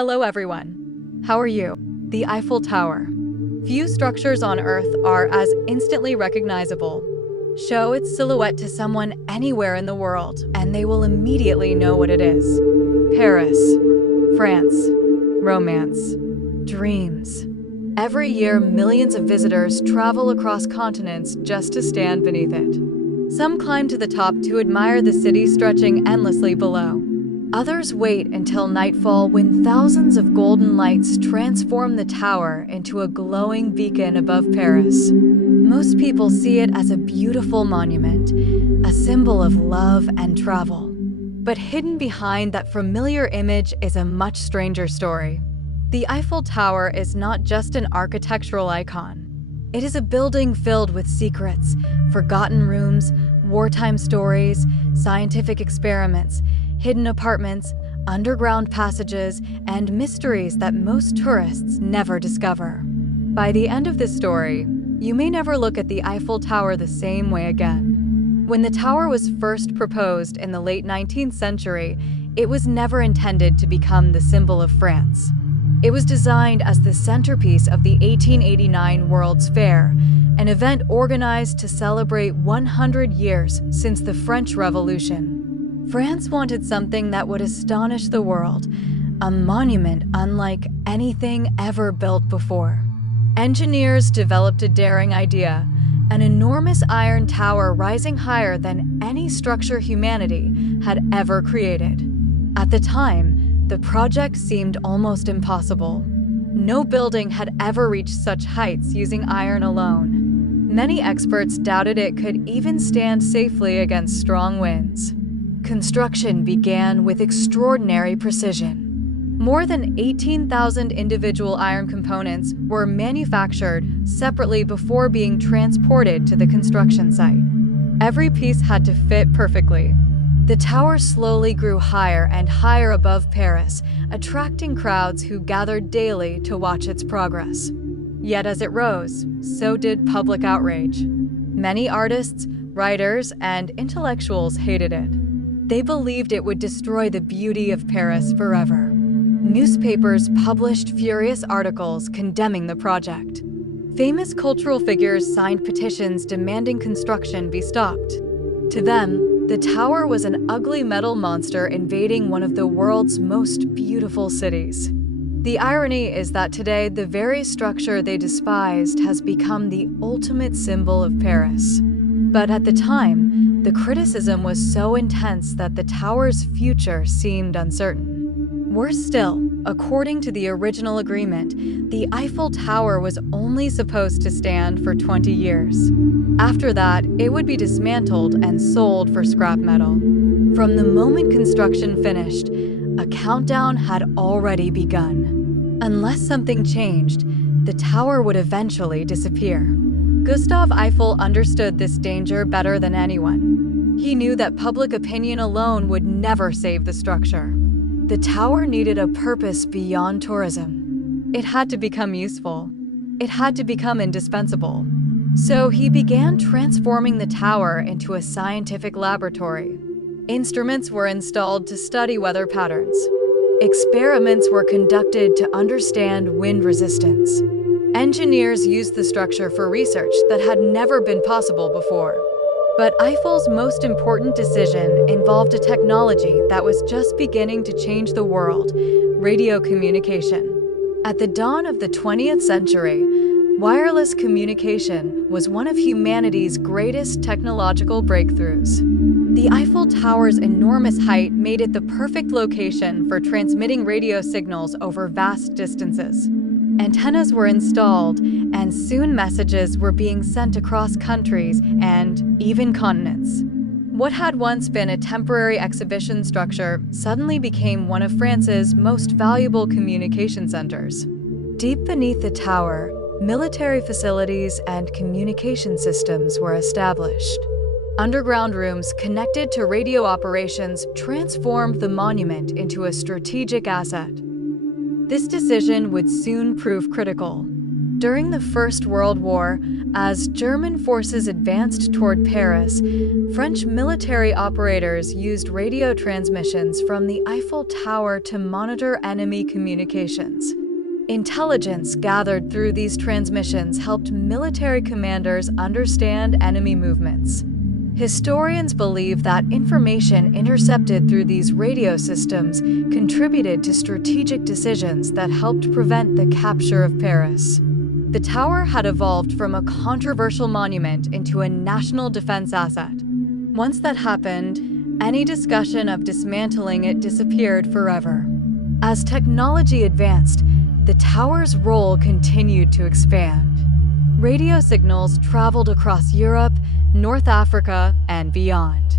Hello everyone. How are you? The Eiffel Tower. Few structures on Earth are as instantly recognizable. Show its silhouette to someone anywhere in the world, and they will immediately know what it is. Paris, France, romance, dreams. Every year, millions of visitors travel across continents just to stand beneath it. Some climb to the top to admire the city stretching endlessly below. Others wait until nightfall when thousands of golden lights transform the tower into a glowing beacon above Paris. Most people see it as a beautiful monument, a symbol of love and travel. But hidden behind that familiar image is a much stranger story. The Eiffel Tower is not just an architectural icon. It is a building filled with secrets, forgotten rooms, wartime stories, scientific experiments, hidden apartments, underground passages, and mysteries that most tourists never discover. By the end of this story, you may never look at the Eiffel Tower the same way again. When the tower was first proposed in the late 19th century, it was never intended to become the symbol of France. It was designed as the centerpiece of the 1889 World's Fair, an event organized to celebrate 100 years since the French Revolution. France wanted something that would astonish the world, a monument unlike anything ever built before. Engineers developed a daring idea, an enormous iron tower rising higher than any structure humanity had ever created. At the time, the project seemed almost impossible. No building had ever reached such heights using iron alone. Many experts doubted it could even stand safely against strong winds. Construction began with extraordinary precision. More than 18,000 individual iron components were manufactured separately before being transported to the construction site. Every piece had to fit perfectly. The tower slowly grew higher and higher above Paris, attracting crowds who gathered daily to watch its progress. Yet as it rose, so did public outrage. Many artists, writers, and intellectuals hated it. They believed it would destroy the beauty of Paris forever. Newspapers published furious articles condemning the project. Famous cultural figures signed petitions demanding construction be stopped. To them, the tower was an ugly metal monster invading one of the world's most beautiful cities. The irony is that today, the very structure they despised has become the ultimate symbol of Paris. But at the time, the criticism was so intense that the tower's future seemed uncertain. Worse still, according to the original agreement, the Eiffel Tower was only supposed to stand for 20 years. After that, it would be dismantled and sold for scrap metal. From the moment construction finished, a countdown had already begun. Unless something changed, the tower would eventually disappear. Gustave Eiffel understood this danger better than anyone. He knew that public opinion alone would never save the structure. The tower needed a purpose beyond tourism. It had to become useful. It had to become indispensable. So he began transforming the tower into a scientific laboratory. Instruments were installed to study weather patterns. Experiments were conducted to understand wind resistance. Engineers used the structure for research that had never been possible before. But Eiffel's most important decision involved a technology that was just beginning to change the world: radio communication. At the dawn of the 20th century, wireless communication was one of humanity's greatest technological breakthroughs. The Eiffel Tower's enormous height made it the perfect location for transmitting radio signals over vast distances. Antennas were installed, and soon messages were being sent across countries and even continents. What had once been a temporary exhibition structure suddenly became one of France's most valuable communication centers. Deep beneath the tower, military facilities and communication systems were established. Underground rooms connected to radio operations transformed the monument into a strategic asset. This decision would soon prove critical. During the First World War, as German forces advanced toward Paris, French military operators used radio transmissions from the Eiffel Tower to monitor enemy communications. Intelligence gathered through these transmissions helped military commanders understand enemy movements. Historians believe that information intercepted through these radio systems contributed to strategic decisions that helped prevent the capture of Paris. The tower had evolved from a controversial monument into a national defense asset. Once that happened, any discussion of dismantling it disappeared forever. As technology advanced, the tower's role continued to expand. Radio signals traveled across Europe, North Africa, and beyond.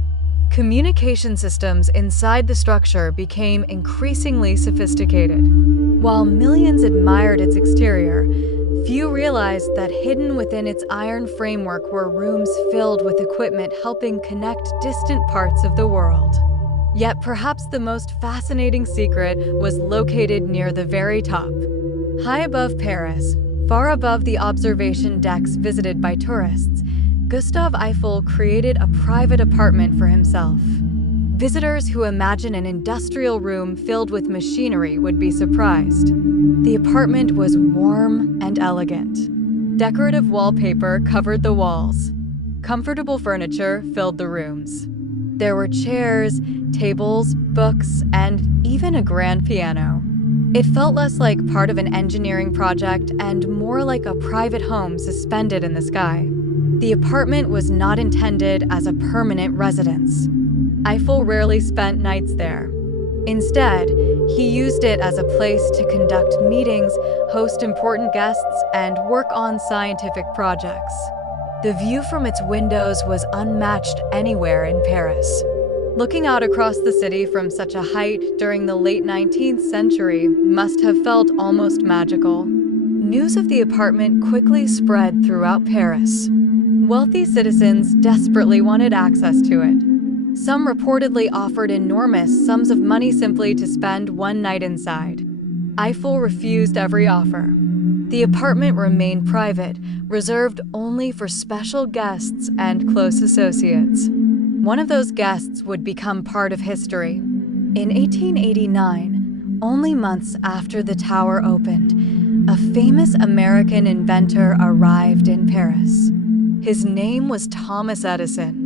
Communication systems inside the structure became increasingly sophisticated. While millions admired its exterior, few realized that hidden within its iron framework were rooms filled with equipment helping connect distant parts of the world. Yet perhaps the most fascinating secret was located near the very top. High above Paris, far above the observation decks visited by tourists, Gustave Eiffel created a private apartment for himself. Visitors who imagine an industrial room filled with machinery would be surprised. The apartment was warm and elegant. Decorative wallpaper covered the walls. Comfortable furniture filled the rooms. There were chairs, tables, books, and even a grand piano. It felt less like part of an engineering project and more like a private home suspended in the sky. The apartment was not intended as a permanent residence. Eiffel rarely spent nights there. Instead, he used it as a place to conduct meetings, host important guests, and work on scientific projects. The view from its windows was unmatched anywhere in Paris. Looking out across the city from such a height during the late 19th century must have felt almost magical. News of the apartment quickly spread throughout Paris. Wealthy citizens desperately wanted access to it. Some reportedly offered enormous sums of money simply to spend one night inside. Eiffel refused every offer. The apartment remained private, reserved only for special guests and close associates. One of those guests would become part of history. In 1889, only months after the tower opened, a famous American inventor arrived in Paris. His name was Thomas Edison.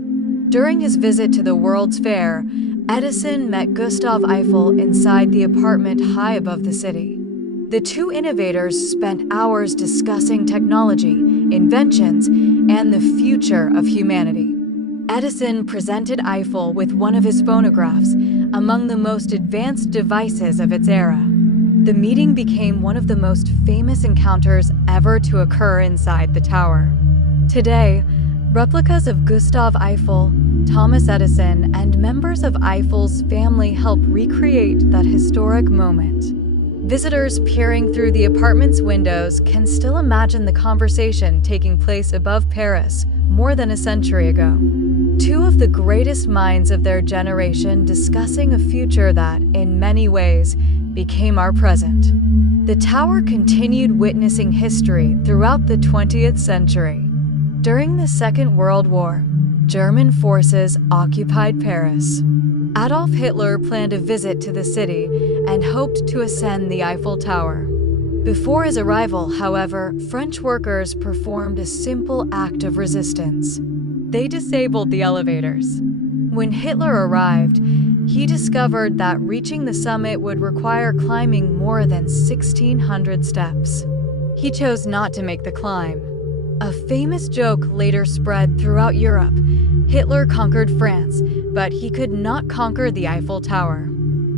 During his visit to the World's Fair, Edison met Gustave Eiffel inside the apartment high above the city. The two innovators spent hours discussing technology, inventions, and the future of humanity. Edison presented Eiffel with one of his phonographs, among the most advanced devices of its era. The meeting became one of the most famous encounters ever to occur inside the tower. Today, replicas of Gustave Eiffel, Thomas Edison, and members of Eiffel's family help recreate that historic moment. Visitors peering through the apartment's windows can still imagine the conversation taking place above Paris more than a century ago. Two of the greatest minds of their generation discussing a future that, in many ways, became our present. The tower continued witnessing history throughout the 20th century. During the Second World War, German forces occupied Paris. Adolf Hitler planned a visit to the city and hoped to ascend the Eiffel Tower. Before his arrival, however, French workers performed a simple act of resistance. They disabled the elevators. When Hitler arrived, he discovered that reaching the summit would require climbing more than 1,600 steps. He chose not to make the climb. A famous joke later spread throughout Europe. Hitler conquered France, but he could not conquer the Eiffel Tower.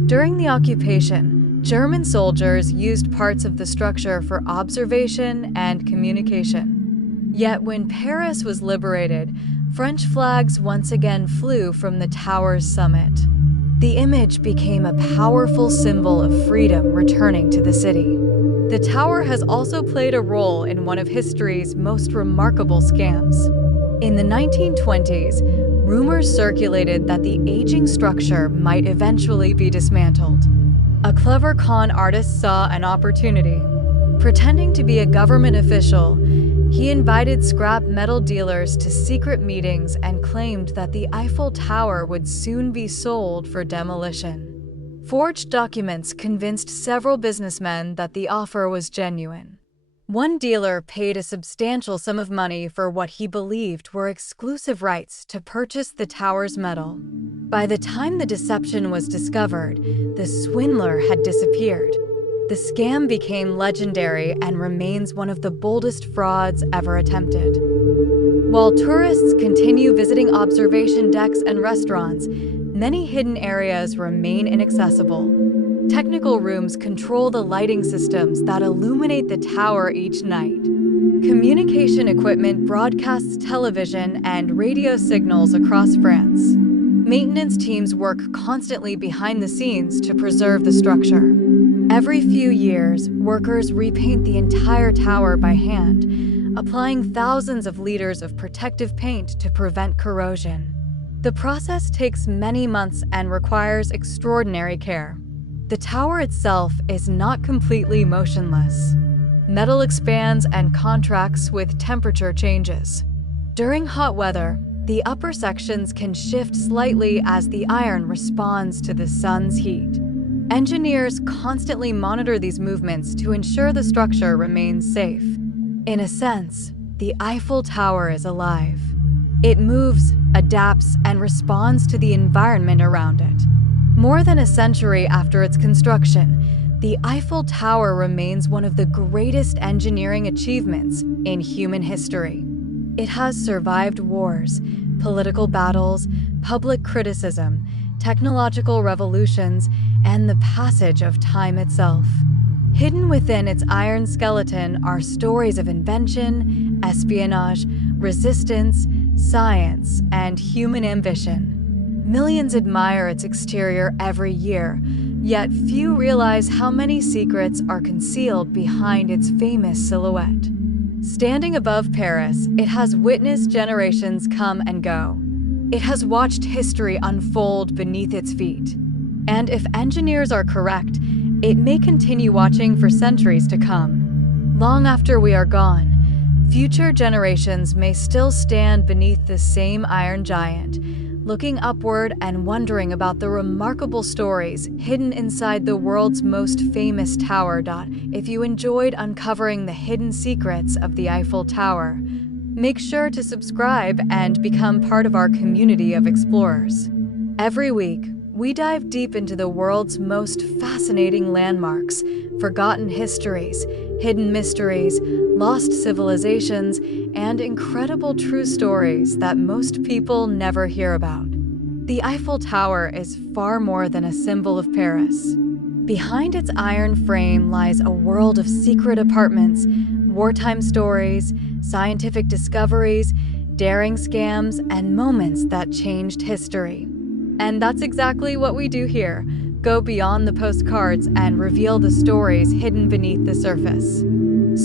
During the occupation, German soldiers used parts of the structure for observation and communication. Yet when Paris was liberated, French flags once again flew from the tower's summit. The image became a powerful symbol of freedom returning to the city. The tower has also played a role in one of history's most remarkable scams. In the 1920s, rumors circulated that the aging structure might eventually be dismantled. A clever con artist saw an opportunity. Pretending to be a government official, he invited scrap metal dealers to secret meetings and claimed that the Eiffel Tower would soon be sold for demolition. Forged documents convinced several businessmen that the offer was genuine. One dealer paid a substantial sum of money for what he believed were exclusive rights to purchase the tower's metal. By the time the deception was discovered, the swindler had disappeared. The scam became legendary and remains one of the boldest frauds ever attempted. While tourists continue visiting observation decks and restaurants, many hidden areas remain inaccessible. Technical rooms control the lighting systems that illuminate the tower each night. Communication equipment broadcasts television and radio signals across France. Maintenance teams work constantly behind the scenes to preserve the structure. Every few years, workers repaint the entire tower by hand, applying thousands of liters of protective paint to prevent corrosion. The process takes many months and requires extraordinary care. The tower itself is not completely motionless. Metal expands and contracts with temperature changes. During hot weather, the upper sections can shift slightly as the iron responds to the sun's heat. Engineers constantly monitor these movements to ensure the structure remains safe. In a sense, the Eiffel Tower is alive. It moves, adapts, and responds to the environment around it. More than a century after its construction, the Eiffel Tower remains one of the greatest engineering achievements in human history. It has survived wars, political battles, public criticism, technological revolutions, and the passage of time itself. Hidden within its iron skeleton are stories of invention, espionage, resistance, science, and human ambition. Millions admire its exterior every year, yet few realize how many secrets are concealed behind its famous silhouette. Standing above Paris, it has witnessed generations come and go. It has watched history unfold beneath its feet. And if engineers are correct, it may continue watching for centuries to come. Long after we are gone, future generations may still stand beneath the same iron giant, looking upward and wondering about the remarkable stories hidden inside the world's most famous tower. If you enjoyed uncovering the hidden secrets of the Eiffel Tower, make sure to subscribe and become part of our community of explorers. Every week, we dive deep into the world's most fascinating landmarks, forgotten histories, hidden mysteries, lost civilizations, and incredible true stories that most people never hear about. The Eiffel Tower is far more than a symbol of Paris. Behind its iron frame lies a world of secret apartments, wartime stories, scientific discoveries, daring scams, and moments that changed history. And that's exactly what we do here. Go beyond the postcards and reveal the stories hidden beneath the surface.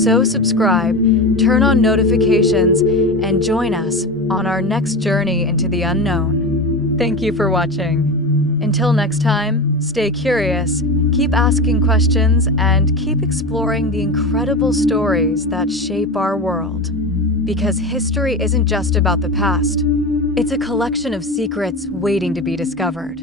So subscribe, turn on notifications, and join us on our next journey into the unknown. Thank you for watching. Until next time, stay curious, keep asking questions, and keep exploring the incredible stories that shape our world. Because history isn't just about the past. It's a collection of secrets waiting to be discovered.